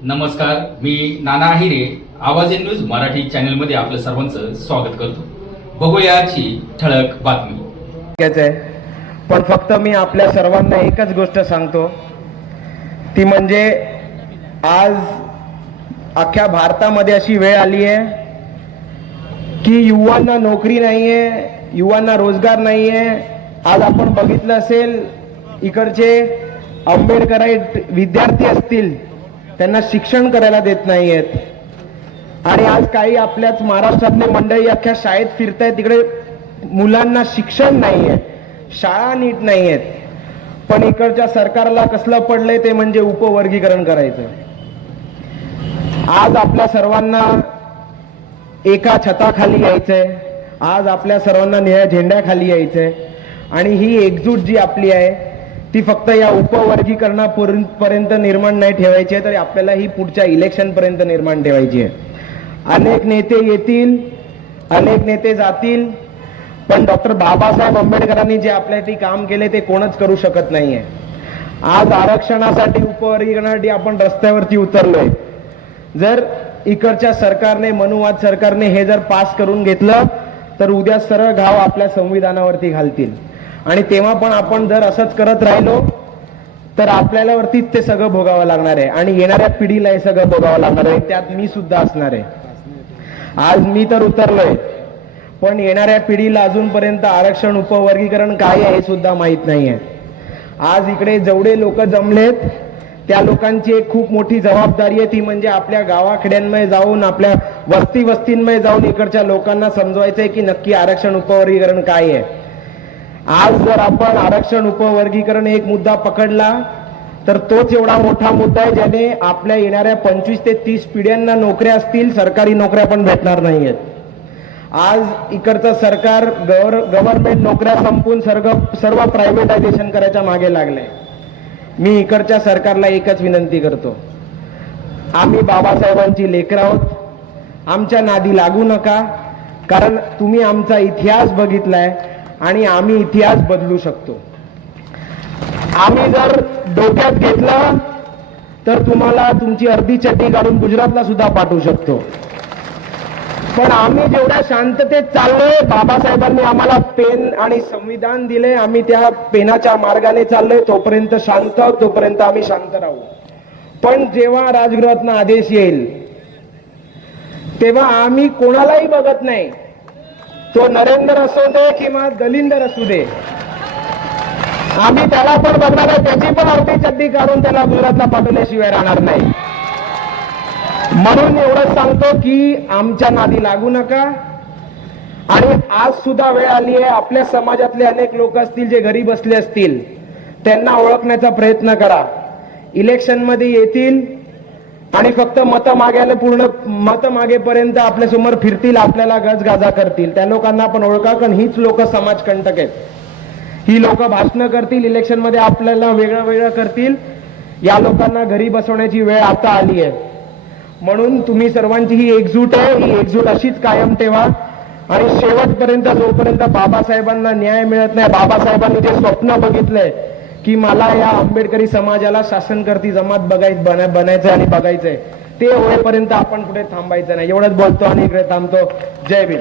नमस्कार, मी नाना आहिरे. आवाज in news Marathi channel मध्ये आपलं सर्वांचं स्वागत करतो. बघूया आजची ठळक बातमी. पण फक्त मी आपल्या सर्वांना एकच गोष्ट सांगतो, ती म्हणजे आज अख्ख्या भारतामध्ये अशी वेळ आली आहे की युवांना नोकरी नाहीये, युवांना रोजगार नाहीये. आज आपण बघितलं असेल, इकडचे आंबेडकराईट विद्यार्थी असतील, त्यांना शिक्षण करायला देत नाहीयेत. आणि आज काही आपल्याच महाराष्ट्रातले मंडळी अख्ख्या शाळेत फिरतायत, तिकडे मुलांना शिक्षण नाहीये, शाळा नीट नाहीयेत. पण इकडच्या सरकारला कसलं पडलंय ते म्हणजे उपवर्गीकरण करायचं. आज आपल्या सर्वांना एका छताखाली यायचंय, आज आपल्या सर्वांना निळ्या झेंड्याखाली यायचंय. आणि ही एकजूट जी आपली आहे ती फक्त या उपवर्गीकरणापर्यंत निर्माण नाही ठेवायची आहे, तर आपल्याला ही पुढच्या इलेक्शन पर्यंत निर्माण ठेवायची आहे. अनेक नेते येतील, अनेक नेते जातील, पण डॉक्टर बाबासाहेब आंबेडकरांनी जे आपल्यासाठी काम केले ते कोणच करू शकत नाहीये. आज आरक्षणासाठी, उपवर्गीकरणासाठी आपण रस्त्यावरती उतरलोय. जर इकडच्या सरकारने, मनुवाद सरकारने हे जर पास करून घेतलं तर उद्या सरळ घाव आपल्या संविधानावरती घालतील. आणि तेव्हा पण आपण जर असंच करत राहिलो तर आपल्याला वरतीच ते सगळं भोगावं लागणार आहे आणि येणाऱ्या पिढीला हे सगळं भोगावं लागणार आहे. त्यात मी सुद्धा असणार आहे. आज मी तर उतरलोय, पण येणाऱ्या पिढीला अजूनपर्यंत आरक्षण, उपवर्गीकरण काय आहे हे सुद्धा माहित नाहीये. आज इकडे जेवढे लोक जमलेत त्या लोकांची एक खूप मोठी जबाबदारी आहे, ती म्हणजे आपल्या गावाखेड्यांमध्ये जाऊन, आपल्या वस्तींमध्ये जाऊन इकडच्या लोकांना समजवायचं आहे की नक्की आरक्षण, उपवर्गीकरण काय आहे. आज जर आपण आरक्षण, उपवर्गीकरण एक मुद्दा पकडला तर तोच एवढा मोठा मुद्दा आहे ज्याने आपल्या येणाऱ्या 25 ते 30 पिढ्यांना नोकऱ्या असतील, सरकारी नोकऱ्या पण भेटणार नाहीयेत. आज इकडचं सरकार गव्हर्नमेंट नोकऱ्या संपून सर्व प्रायव्हेटायझेशन करायच्या मागे लागले. मी इकडच्या सरकारला एकच विनंती करतो, आम्ही बाबासाहेबांची लेकरं आहोत, आमच्या नादी लागू नका. कारण तुम्ही आमचा इतिहास बघितलाय आणि आम्ही इतिहास बदलू शकतो. आम्ही जर डोक्यात घेतलं तर तुम्हाला तुमची अर्धी चड्डी काढून गुजरातला सुद्धा पाठवू शकतो. पण आम्ही जेवढ्या शांततेत चाललोय, बाबासाहेबांनी आम्हाला पेन आणि संविधान दिले, आम्ही त्या पेनाच्या मार्गाने चाललोय. तोपर्यंत शांत, तोपर्यंत आम्ही शांत राहू. पण जेव्हा राजगृहातून आदेश येईल तेव्हा आम्ही कोणालाही बघत नाही, तो नरेंद्र असू दे किंवा दलिंदर असू दे, आम्ही त्याला पण बघणार आहे. त्याची पण अर्धी चड्डी काढून त्याला गुजरातला पाठवल्याशिवाय राहणार नाही. म्हणून एवढंच सांगतो की आमच्या नादी लागू नका. आणि आज सुद्धा वेळ आली आहे, आपल्या समाजातले अनेक लोक असतील जे घरी बसले असतील, त्यांना ओळखण्याचा प्रयत्न करा. इलेक्शन मध्ये येतील आणि फक्त मत मागेपर्यंत आपल्या समोर फिरतील, आपल्याला गजगाजा करतील. त्या लोकांना आपण ओळखा, कारण हीच लोक समाजकंटक आहेत. ही लोक भाषणं करतील, इलेक्शन मध्ये आपल्याला वेगळं वेगळं करतील. या लोकांना घरी बसवण्याची वेळ आता आली आहे. म्हणून तुम्ही सर्वांची ही एकजूट आहे, ही एकजूट अशीच कायम ठेवा. आणि शेवटपर्यंत, जोपर्यंत बाबासाहेबांना न्याय मिळत नाही, बाबासाहेबांनी जे स्वप्न बघितलंय की मला या आंबेडकरी समाजाला शासनकर्ती जमात बनायचंय आणि बघायचंय, ते होईपर्यंत आपण कुठे थांबायचं नाही. एवढंच बोलतो आणि इकडे थांबतो. जय भीम.